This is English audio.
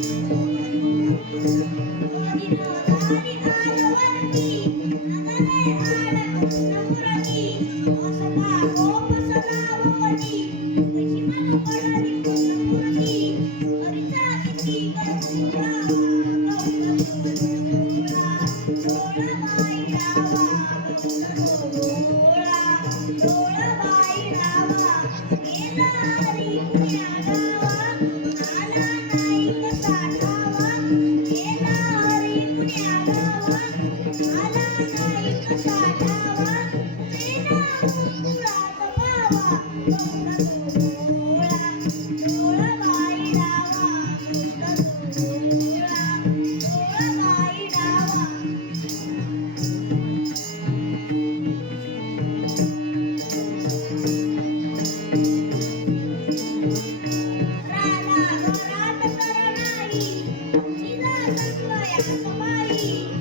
Yeah. समारी